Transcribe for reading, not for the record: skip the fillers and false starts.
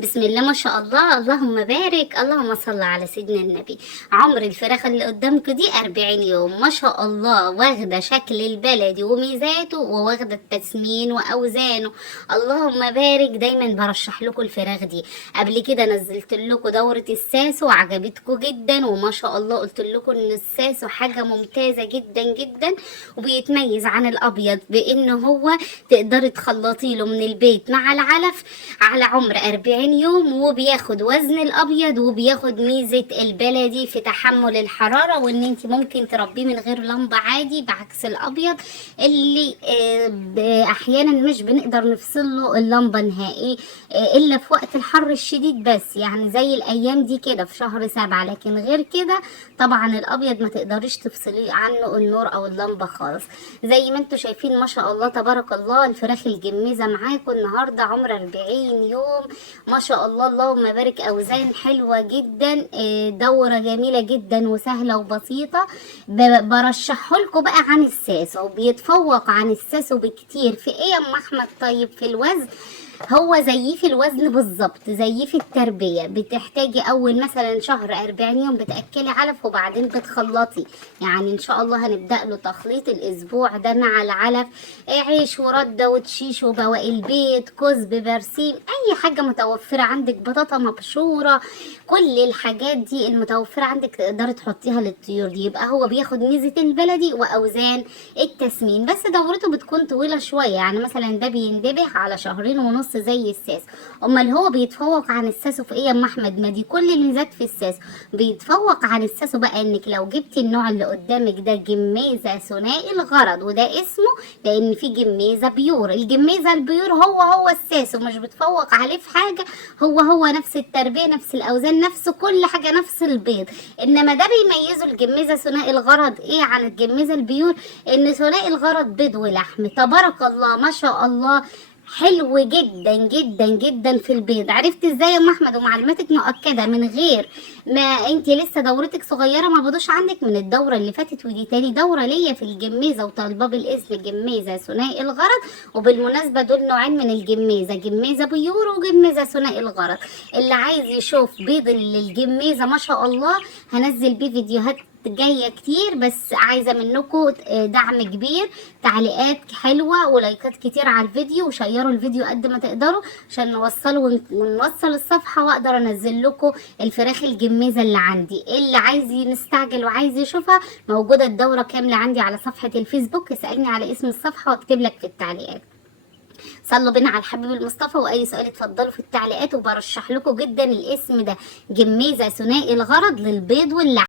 بسم الله ما شاء الله، اللهم بارك، اللهم صل على سيدنا النبي. عمر الفراخ اللي قدامك دي 40 يوم ما شاء الله، واخده شكل البلدي وميزاته وواخده التسمين واوزانه. اللهم بارك. دايما برشح لكم الفراخ دي. قبل كده نزلت لكم دوره الساسو وعجبتكم جدا، وما شاء الله قلت لكم ان الساسو حاجه ممتازه جدا جدا، وبيتميز عن الابيض بان هو تقدري تخلطي له من البيت مع العلف على عمر 40 يوم، وبياخد وزن الابيض وبياخد ميزه البلدي في تحمل الحراره، وان انت ممكن تربيه من غير لمبه عادي، بعكس الابيض اللي احيانا مش بنقدر نفصل له اللمبه نهائي الا في وقت الحر الشديد، بس يعني زي الايام دي كده في شهر 7. لكن غير كده طبعا الابيض ما تقدريش تفصلي عنه النور او اللمبه خالص. زي ما انتم شايفين ما شاء الله تبارك الله، الفراخ الجميزه معاكم النهارده عمر 40 يوم ما شاء الله، اللهم بارك. اوزان حلوه جدا، دوره جميله جدا وسهله وبسيطه. برشحه لكم بقى عن الساسو، بيتفوق عن الساسو بكتير. في ايه يا ام احمد؟ طيب في الوزن هو زيه في الوزن بالظبط، زيه في التربية. بتحتاجي أول مثلا شهر 40 يوم بتأكلي علف، وبعدين بتخلطي. يعني إن شاء الله هنبدأ له تخليط الأسبوع ده مع العلف، عيش وردة وتشيش وبواقي البيت، كزب، برسيم، أي حاجة متوفرة عندك، بطاطا مبشورة، كل الحاجات دي المتوفرة عندك تقدري تحطيها للطيور دي. يبقى هو بياخد ميزة البلدي وأوزان التسمين، بس دورته بتكون طويلة شوية. يعني مثلا ده بيندبح على 2.5 شهور زي الساس. امال هو بيتفوق عن الساسو في ايه يا ام احمد؟ ما دي كل الميزات في الساسو. بيتفوق عن الساسو بقى انك لو جبتي النوع اللي قدامك ده جميزه ثنائي الغرض، وده اسمه لان في جميزه بيور. الجميزه البيور هو الساسو، مش بتفوق عليه في حاجه، هو نفس التربيه، نفس الاوزان، نفس كل حاجه، نفس البيض. انما ده بيميزه الجميزه ثنائي الغرض ايه عن الجميزه البيور؟ ان ثنائي الغرض بيض ولحم تبارك الله ما شاء الله، حلو جدا جدا جدا في البيض. عرفت ازاي يا ام احمد؟ ومعلوماتك مؤكده من غير ما انت لسه دورتك صغيره ما بضوش عندك من الدوره اللي فاتت، ودي تاني دوره ليا في الجميزه وطالبه بالاسم جميزه ثنائي الغرض. وبالمناسبه دول نوعين من الجميزه، جميزه بيور وجميزه ثنائي الغرض. اللي عايز يشوف بيض الجميزه ما شاء الله هنزل بيه فيديوهات جايه كتير، بس عايزه منكم دعم كبير، تعليقات حلوه ولايكات كتير على الفيديو، وشيروا الفيديو قد ما تقدروا عشان نوصله ونوصل الصفحه واقدر انزل لكم الفراخ الجميزه اللي عندي. اللي عايز مستعجل وعايز يشوفها موجوده الدوره كامله عندي على صفحه الفيسبوك، اسالني على اسم الصفحه واكتب لك في التعليقات. صلوا بينا على الحبيب المصطفى، واي سؤال اتفضلوا في التعليقات. وبرشح لكم جدا الاسم ده، جميزه ثنائي الغرض للبيض واللحم.